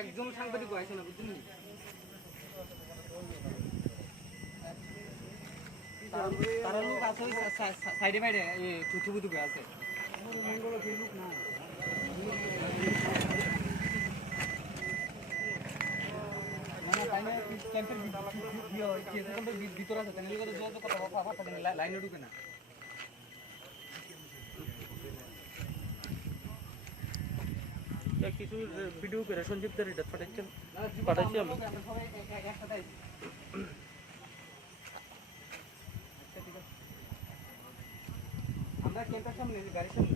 একজন সাংবাদিক আছে না বুঝছেন তারা লোক আছে সাইডে বাইরে ছুটি বুটুকে আছে ক্যাম্পের ভিতরে আছে লাইনে ঢুকে না কিছু ভিডিও করে সঞ্জীব এটা পাঠাচ্ছি আমি আমরা ক্যাম্পের সামনে গাড়ির সামনে